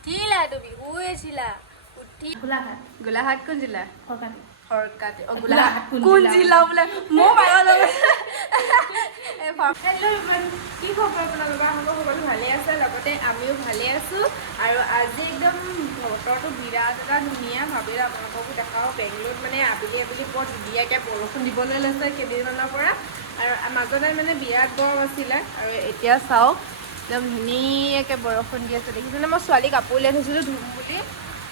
উঠিলা তুমি শুয়েছিলা উঠি গোলাঘাট কোন জিলা হৰকাটি গোলাঘাট কোন জিলা বোলে মোৰ পাগল হেল্ল' কি খবৰ আপোনালোকৰ সকলো ভালে আছে লগতে আমিও ভালে আছোঁ আৰু আজি একদম বতৰটো বিৰাট এটা ধুনীয়া ভাবিলে আপোনালোককো দেখাওঁ বেংগলোৰত মানে আবেলি আবেলি বৰ ধুনীয়াকৈ বৰষুণ দিবলৈ লৈছে কেইদিনমানৰ পৰা আৰু মাজতে মানে বিৰাট গৰম আছিলে আৰু এতিয়া চাওক একদম ধুনীয়াকৈ বৰষুণ দি আছে দেখিছেনে মই ছোৱালী কাপোৰ উলিয়াই থৈছিলোঁ ধুম বুলি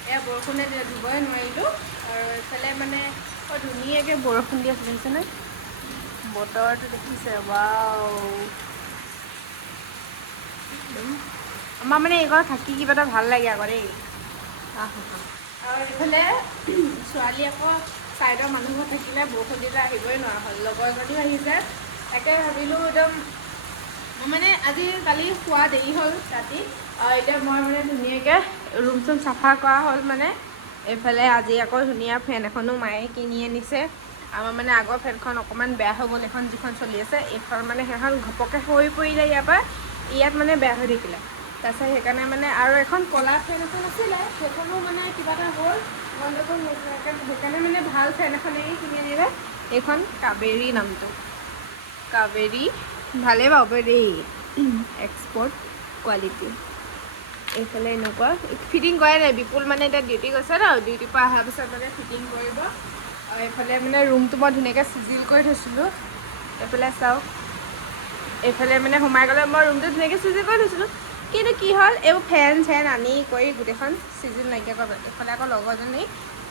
এয়া বৰষুণে ধুবই নোৱাৰিলোঁ আৰু এইফালে মানে বৰ ধুনীয়াকৈ বৰষুণ দি আছে দেখিছেনে বতৰটো দেখিছে ৱাও আমাৰ মানে এইঘৰ থাকি কিবা এটা ভাল লাগে আকৌ দেই আৰু এইফালে ছোৱালী আকৌ ছাইডৰ মানুহবোৰ থাকিলে বৰষুণ দিলে আহিবই নোৱাৰা হ'ল লগৰ এজনীও আহিছে তাকে ভাবিলোঁ একদম মানে আজি কালি খোৱা দেৰি হ'ল ৰাতি এতিয়া মই মানে ধুনীয়াকৈ ৰুম চুম চাফা কৰা হ'ল মানে এইফালে আজি আকৌ ধুনীয়া ফেন এখনো মায়ে কিনি আনিছে আমাৰ মানে আগৰ ফেনখন অকণমান বেয়া হৈ গ'ল এখন যিখন চলি আছে এইখন মানে সেইখন ঘপকৈ হৈ পৰিলে ইয়াত মানে বেয়া হৈ থাকিলে তাৰপিছত সেইকাৰণে মানে আৰু এখন ক'লা ফেন এখন আছিলে সেইখনো মানে কিবা এটা হ'ল গণ্ডগোল সেইকাৰণে মানে ভাল ফেন এখনেই কিনি আনিলে এইখন কাবেৰী নামটো কাবেৰী ভালে পাব দেই এক্সপৰ্ট কোৱালিটি এইফালে এনেকুৱা ফিটিং কৰে নাই বিপুল মানে এতিয়া ডিউটি গৈছে ন ডিউটিৰ পৰা অহাৰ পিছত মানে ফিটিং কৰিব আৰু এইফালে মানে ৰুমটো মই ধুনীয়াকৈ চিজিল কৰি থৈছিলোঁ এইফালে চাওক এইফালে মানে সোমাই গ'লে মই ৰুমটো ধুনীয়াকৈ চিজিল কৰি থৈছিলোঁ কিন্তু কি হ'ল এইবোৰ ফেন চেন আনি কৰি গোটেইখন চিজিল নাইকিয়া কৰিব এইফালে আকৌ লগৰজনী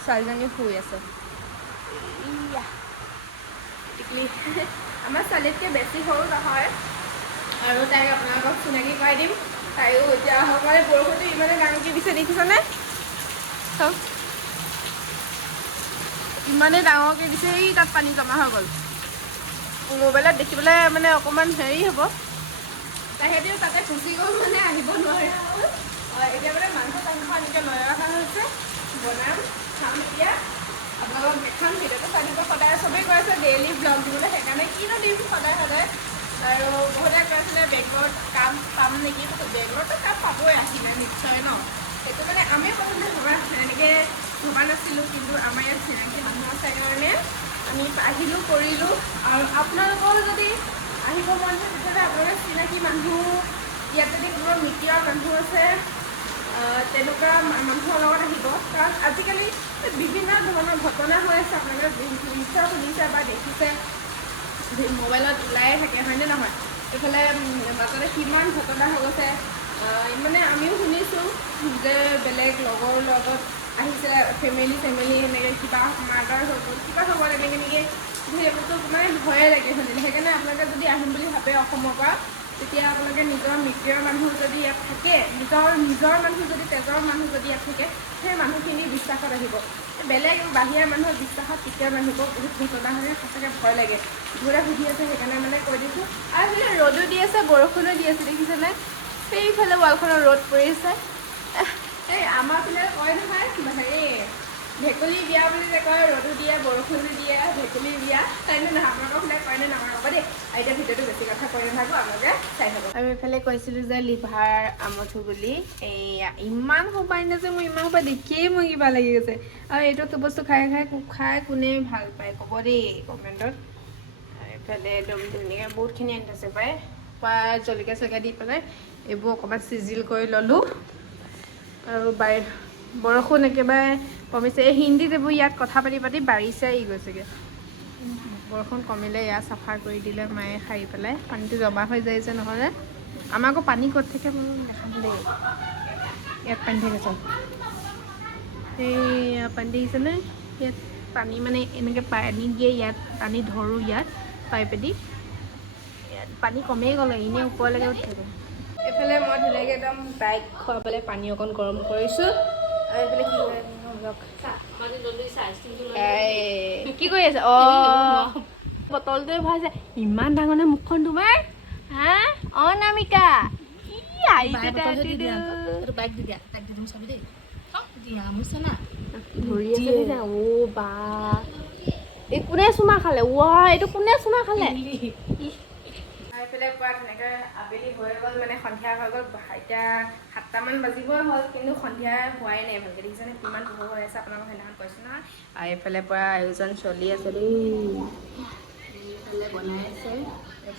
ছোৱালীজনী শুই আছে টিকলি আমাৰ ছোৱালীতকৈ বেছি সৰু নহয় আৰু তাইক আপোনালোকক চিনাকি কৰাই দিম তাইও এতিয়া আহক মানে বৰষুণটো ইমানে ডাঙৰকৈ দিছে দেখিছেনে চব ইমানেই ডাঙৰকৈ দিছে এই তাত পানী জমা হৈ গ'ল মোবাইলত দেখিবলৈ মানে অকণমান হেৰি হ'ব তাহেঁতিও তাতে গুচি গ'ল মানে আহিব নোৱাৰে এতিয়া মানে মাংস চাংস এনেকৈ লৈ ৰখা হৈছে বনাম খাম এতিয়া আপোনালোকক দেখাম ভিডিঅ'টো চাই দিব সদায় চবেই কৈ আছে ডেইলি ব্লগ দিবলৈ সেইকাৰণে কিনো দিম সদায় সদায় আৰু বহুতে কৈ আছিলে বেংগলত কাম পাম নেকি বেংগলততো কাম পাবই আহিলে নিশ্চয় ন সেইটো মানে আমিও প্ৰথমতে এনেকৈ ভবা নাছিলোঁ কিন্তু আমাৰ ইয়াত চিনাকি মানুহ আছে কাৰণে আমি আহিলোঁ কৰিলোঁ আৰু আপোনালোকৰ যদি আহিব মন আছে তেতিয়াহ'লে আপোনালোকে চিনাকি মানুহ ইয়াত যদি কোনোবা মিতিৰৰ মানুহ আছে তেনেকুৱা মানুহৰ লগত আহিব কাৰণ আজিকালি বিভিন্ন ধৰণৰ ঘটনা হৈ আছে আপোনালোকে নিশ্চয় শুনিছে বা দেখিছে মোবাইলত ওলায়ে থাকে হয়নে নহয় এইফালে মাজতে কিমান ঘটনা হৈ গৈছে মানে আমিও শুনিছোঁ যে বেলেগ লগৰ লগত আহিছে ফেমিলি এনেকৈ কিবা মাৰ্ডাৰ হৈ গ'ল কিবা হৈ গ'ল এনেকৈ সেইবোৰতো মানে ভয়ে লাগে শুনিলে সেইকাৰণে আপোনালোকে যদি আহিম বুলি ভাবে অসমৰ পৰা তেতিয়া আপোনালোকে নিজৰ মিত্ৰৰ মানুহ যদি ইয়াত থাকে নিজৰ মানুহ যদি তেজৰ মানুহ যদি ইয়াত থাকে সেই মানুহখিনি বিশ্বাসত আহিব বেলেগ বাহিৰা মানুহৰ বিশ্বাসত কেতিয়াও নাহিব বহুত ঘটনা হ'লে সঁচাকৈ ভয় লাগে ঘূৰা সুধি আছে সেইকাৰণে মানে কৈ দিছোঁ আৰু এইফালে ৰ'দো দি আছে বৰষুণো দি আছে দেখিছেনে সেইফালে ৱালখনৰ ৰ'দ পৰিছে এই আমাৰ ফালে কয় নহয় হেৰি ভেকুলী বিয়া বুলি যে কয় ৰ'দো দিয়ে বৰষুণো দিয়ে ভেকুলী বিয়া তাইনে নহয় আপোনালোকৰ ফালে কয়নে নহয় হ'ব দেই এতিয়া ভিডিঅ'টো বেছি কথা কৈ নাথাকোঁ আপোনালোকে চাই থাকক আৰু এইফালে কৈছিলোঁ যে লিভাৰ আমঠু বুলি এইয়া ইমান সোপাই নাছে মোৰ ইমান সোপা দেখিয়েই মোৰ কিবা লাগি গৈছে আৰু এইটো বস্তু খাই কোনে ভাল পায় ক'ব দেই কমেণ্টত এইফালে একদম ধুনীয়াকৈ বহুতখিনি আনি থৈছে প্ৰায় জলকীয়া চলকীয়া দি পেলাই এইবোৰ অকণমান চিজিল কৰি ল'লোঁ আৰু বৰষুণ একেবাৰে কমিছে এই হিন্দীত এইবোৰ ইয়াত কথা পাতি বাঢ়িছে গৈছেগৈ বৰষুণ কমিলে ইয়াত চাফা কৰি দিলে মায়ে সাৰি পেলাই পানীটো জমা হৈ যায় যে নহ'লে আমাৰ আকৌ পানী ক'ত থাকে মই নাখাম দেই ইয়াত পানী থাকে চব এই পানী দেখিছেনে ইয়াত পানী মানে এনেকৈ পানী দিয়ে ইয়াত পানী ধৰোঁ ইয়াত পাইপেদি ইয়াত পানী কমেই গ'লে এনেই ওপৰলৈকে উঠি থাকে এইফালে মই ধুনীয়াকৈ একদম তাইক খুৱাবলৈ পানী অকণ গৰম কৰিছোঁ আৰু এইফালে কি কৰি আছে অঁ বটলটোৱে ভৰাইছে ইমান ডাঙৰ নে মুখখন তোমাৰ হা অঁ নামিকা কোনে চুমা খালে এইটো কোনে চুমা খালে এইফালে পুৰা ধুনীয়াকৈ আবেলি হৈ গ'ল মানে সন্ধিয়া হৈ গ'ল এতিয়া 7টামান বাজিবই হ'ল কিন্তু সন্ধিয়া হোৱাই নাই ভালকৈ দেখিছেনে কিমান পোহৰ হৈ আছে আপোনালোকক সেইদিনাখন কৈছোঁ নহয় আৰু এইফালে পুৰা আয়োজন চলি আছে দেই এইফালে বনাই আছে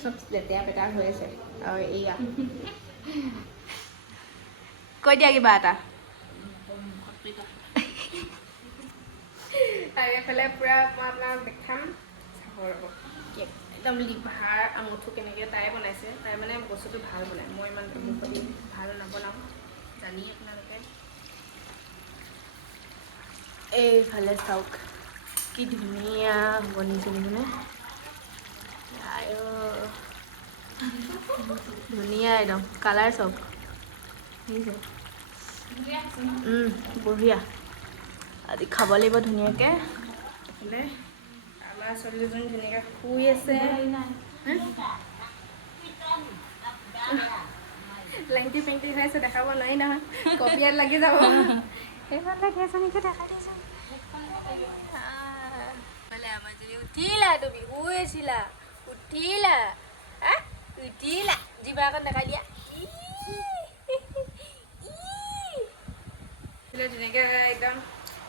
চব লেতেৰা পেতেৰা হৈ আছে আৰু এইয়া কৈ দিয়া কিবা এটা আৰু এইফালে পূৰা মই আপোনাক দেখাম চাব ৰ'ব একদম লিভাৰ আমঠু কেনেকৈ তাই বনাইছে তাই মানে বস্তুটো ভাল বনায় মই ইমান ভাল নবনাওঁ জানি আপোনালোকে এইফালে চাওক কি ধুনীয়া বনিছে মানে ধুনীয়া একদম কালাৰ চাওক বঢ়িয়া আজি খাব লাগিব ধুনীয়াকৈ এইফালে আমাৰ ছোৱালীজনী ধুনীয়াকৈ শুই আছে লেংটি পেংটি হৈ আছে দেখাব নোৱাৰি নহয় কপিয়াত লাগি যাব সেইফালে কেইজনীকে দেখাই দিছোঁ আমাৰ যদি উঠিলা তুমি শুই আছিলা উঠিলা উঠিলা জিভা এখন দেখাই দিয়া ধুনীয়াকৈ একদম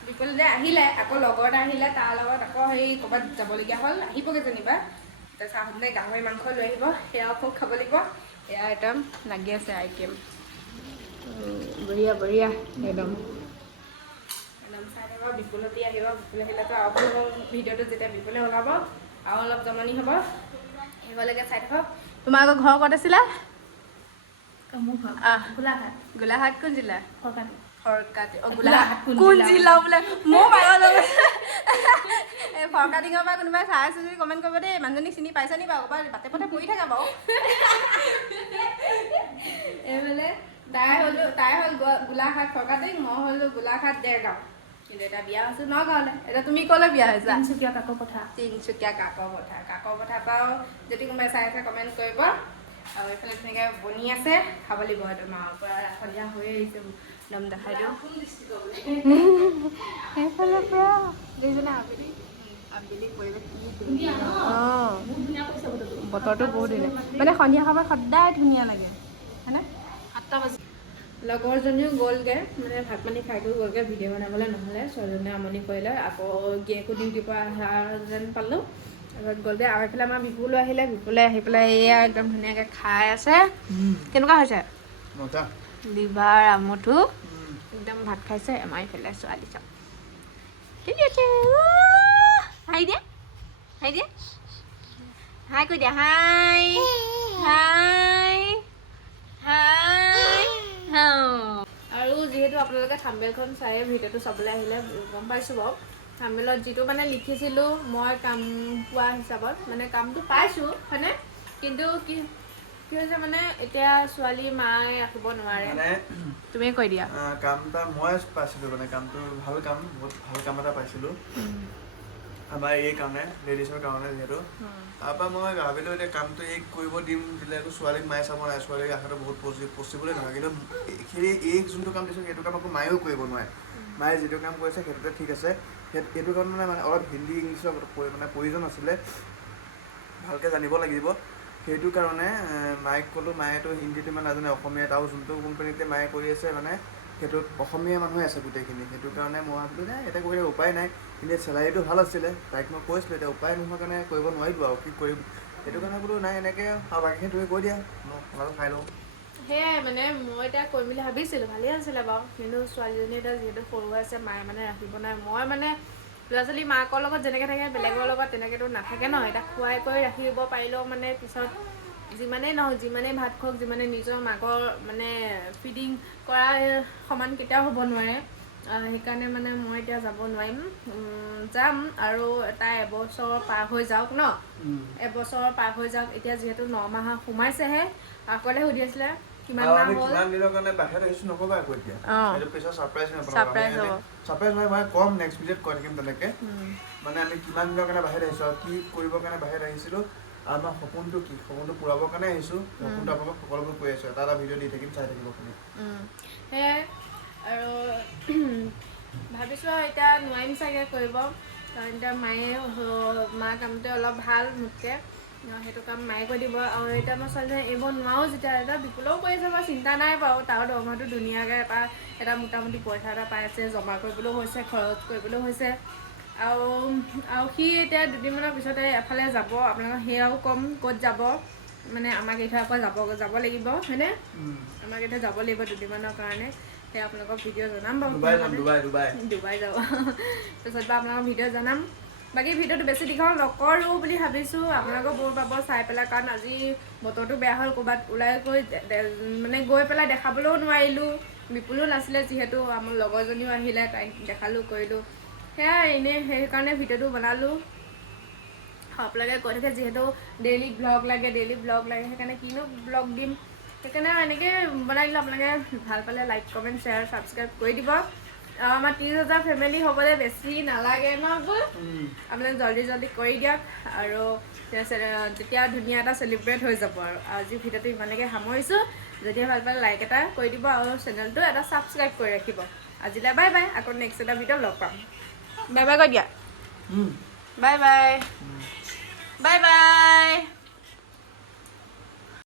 বিপুলতে আহিলে আকৌ লগৰ এটা আহিলে তাৰ লগত আকৌ হেৰি ক'ৰবাত যাবলগীয়া হ'ল আহিবগৈ যেনিবা তাৰপিছত আহোঁতে গাহৰি মাংস লৈ আহিব সেয়াও খুব খাব লাগিব এয়া একদম লাগি আছে আইটেম বঢ়িয়া বঢ়িয়া একদম একদম চাই থাকিব বিপুলতি আহিব বিপুল আহিলেতো আৰু ভিডিঅ'টো যেতিয়া বিপুলে ওলাব আৰু অলপ জমনি হ'ব আহিবলৈকে চাই থাকক তোমাৰ আকৌ ঘৰ ক'ত আছিলে গোলাঘাট গোলাঘাট কোন জিলা ফৰকাটি কোন জিলা বোলে মোৰ পাগল এই ফৰকাটিঙৰ পৰা কোনোবাই চাই আছে যদি কমেণ্ট কৰিব দেই মানুহজনীক চিনি পাইছে নি বাৰু ক'ৰবাত বাটে পথে পৰি থাকে বাৰু এইফালে তাই হ'ল গোলাঘাট ফৰকাটিং মই হ'লো গোলাঘাট দেৰগাঁও কিন্তু এটা বিয়া হৈছোঁ নগাঁৱলৈ এতিয়া তুমি ক'লৈ বিয়া হৈছা তিনিচুকীয়া কাকৰ পথাৰ পৰাও যদি কোনোবাই চাই আছে কমেণ্ট কৰিব আৰু এইফালে ধুনীয়াকৈ বনি আছে খাব লাগিব একদম মাৰ পৰা সন্ধিয়া হৈ আহিছে একদম দেখাই দিওঁ সেইফালে পৰা দেখিছেনে আবেলি পৰিৱেশ অঁ বতৰটো বহুত ধুনীয়া মানে সন্ধিয়া সময়ত সদায় ধুনীয়া লাগে হয়নে 7টা বাজি লগৰজনীও গ'লগৈ মানে ভাত পানী খাই কৰি গ'লগৈ ভিডিঅ' বনাবলৈ নহ'লে ছোৱালীজনীয়ে আমনি কৰিলে আকৌ গিয়েকো ডিউটিৰ পৰা অহা যেন পালোঁ তাৰপিছত গ'লগৈ আৰু এইফালে আমাৰ বিপুলো আহিলে বিপুলে আহি পেলাই এয়া একদম ধুনীয়াকৈ খাই আছে কেনেকুৱা হৈছে লিভাৰ আমঠু একদম ভাত খাইছে আমাৰ এইফালে ছোৱালী চাওক ঠিক আছে হাই দিয়া হাই দিয়া হাই কৈ দিয়া হাই হাই হাই আৰু যিহেতু আপোনালোকে থাম্বনেইলখন চাই ভিডিঅ'টো চাবলৈ আহিলে গম পাইছোঁ বাৰু থাম্বনেইলত যিটো মানে লিখিছিলোঁ মই কাম পোৱা হিচাপত মানে কামটো পাইছোঁ হয়নে কিন্তু কি হৈছে মানে এতিয়া ছোৱালী মায়ে ৰাখিব নোৱাৰে তুমি কৈ দিয়া কাম এটা মই পাইছিলোঁ মানে কামটো ভাল কাম বহুত ভাল কাম এটা পাইছিলোঁ আমাৰ এই কাৰণে লেডিছৰ কাৰণে যিহেতু তাৰপৰা মই ভাবিলোঁ এতিয়া কামটো এই কৰিব দিম দিলে আকৌ ছোৱালীক মায়ে চাব নাই ছোৱালীক ৰাখাটো বহুত পচিবলে নহয় কিন্তু এই যোনটো কাম দিছোঁ সেইটো কাম আকৌ মায়েও কৰিব নোৱাৰে মায়ে যিটো কাম কৰিছে সেইটোতে ঠিক আছে সেইটো কাৰণে মানে অলপ হিন্দী ইংলিছৰ মানে প্ৰয়োজন আছিলে ভালকৈ জানিব লাগিব সেইটো কাৰণে মায়েক ক'লোঁ মায়েতো হিন্দীটো ইমান নাজানে অসমীয়াত আৰু যোনটো কোম্পানীতে মায়ে কৰি আছে মানে সেইটোত অসমীয়া মানুহে আছে গোটেইখিনি সেইটো কাৰণে মই ভাবিলোঁ নাই এটা কৰিলে উপায় নাই কিন্তু চেলাৰীটো ভাল আছিলে তাইক মই কৈছিলোঁ এতিয়া উপায় নোহোৱা কাৰণে কৰিব নোৱাৰিলোঁ আৰু কি কৰিম সেইটো কাৰণে বোলো নাই এনেকৈ আৰু বাকীখিনি তুমি কৈ দিয়া মই অলপ খাই লওঁ সেয়াই মানে মই এতিয়া কৰিম বুলি ভাবিছিলোঁ ভালেই আছিলে বাৰু কিন্তু ছোৱালীজনী এতিয়া যিহেতু সৰু হৈ আছে মায়ে মানে ৰাখিব নাই মই মানে ল'ৰা ছোৱালী মাকৰ লগত যেনেকৈ থাকে বেলেগৰ লগত তেনেকৈতো নাথাকে ন এতিয়া খুৱাই কৰি ৰাখিব পাৰিলেও মানে পিছত যিমানেই নহওক যিমানেই ভাত খাওক যিমানে নিজৰ মাকৰ মানে ফিডিং কৰা সমান কেতিয়াও হ'ব নোৱাৰে সেইকাৰণে মানে মই এতিয়া যাব নোৱাৰিম যাম আৰু তাই এবছৰ পাৰ হৈ যাওক ন এবছৰ পাৰ হৈ যাওক এতিয়া যিহেতু 9 মাহ সোমাইছেহে আগতে সুধি আছিলে কিমান মাহ হ'ল কিমান দিনৰ কাৰণে বাহিৰত আহিছোঁ নক'বা আকৌ এতিয়া এইটো পিছত ছাৰপ্ৰাইজ হ'ব মানে কম নেক্সট ভিডিঅ'ত কৈ থাকিম তেনেকৈ মানে আমি কিমান দিনৰ কাৰণে বাহিৰত আহিছোঁ আৰু কি কৰিবৰ কাৰণে বাহিৰত আহিছিলোঁ আৰু আমাৰ সপোনটো কি সপোনটো পূৰাবৰ কাৰণে আহিছোঁ সপোনটো আপোনালোকক সকলোবোৰ কৈ আছোঁ এটা ভিডিঅ' দি থাকিম চাই থাকিব আপুনি সেয়াই আৰু ভাবিছোঁ এতিয়া নোৱাৰিম চাগে কৰিব কাৰণ এতিয়া মা কামটোৱে অলপ ভাল মোতকৈ সেইটো কাম মায়ে কৰি দিব আৰু এতিয়া মই ছোৱালীজনী এৰিব নোৱাৰো যেতিয়া এটা বিপুলেও কৰি আছে বাৰু চিন্তা নাই বাৰু তাৰ দৰমহাটো ধুনীয়াকৈ এটা মোটামুটি পইচা এটা পাই আছে জমা কৰিবলৈও হৈছে খৰচ কৰিবলৈও হৈছে আৰু সি এতিয়া দুদিনমানৰ পিছতে এফালে যাব আপোনালোকক সেয়াও ক'ম ক'ত যাব মানে আমাক এতিয়া আকৌ যাব লাগিব হয়নে আমাক এতিয়া যাব লাগিব দুদিনমানৰ কাৰণে সেয়া আপোনালোকক ভিডিঅ' জনাম বাৰু ডুবাই যাব তাৰপিছত বা আপোনালোকক ভিডিঅ' জনাম বাকী ভিডিঅ'টো বেছি দীঘল নকৰোঁ বুলি ভাবিছোঁ আপোনালোকেও বৰ পাব চাই পেলাই কাৰণ আজি বতৰটো বেয়া হ'ল ক'ৰবাত ওলাই গৈ মানে গৈ পেলাই দেখাবলৈও নোৱাৰিলোঁ বিপুলো নাছিলে যিহেতু আমাৰ লগৰজনীও আহিলে তাইক দেখালোঁ কৰিলোঁ সেয়াই এনেই সেইকাৰণে ভিডিঅ'টো বনালোঁ আপোনালোকে কৈ থাকে যিহেতু ডেইলি ব্লগ লাগে সেইকাৰণে কিনো ব্লগ দিম সেইকাৰণে এনেকৈ বনাই দিলোঁ আপোনালোকে ভাল পালে লাইক কমেণ্ট শ্বেয়াৰ ছাবস্ক্ৰাইব কৰি দিব আমাৰ 30,000 ফেমিলি হ'বলৈ বেছি নালাগে ন আপোনালোকে জলদি কৰি দিয়ক আৰু তেতিয়া ধুনীয়া এটা চেলিব্ৰেট হৈ যাব আৰু আজি ভিডিঅ'টো ইমানলৈকে সামৰিছোঁ যদিহে ভাল পালে লাইক এটা কৰি দিব আৰু চেনেলটো এটা ছাবস্ক্ৰাইব কৰি ৰাখিব আজিলৈ বাই বাই আকৌ নেক্সট এটা ভিডিঅ' লগ পাম বাই বাই কৈ দিয়া বাই বাই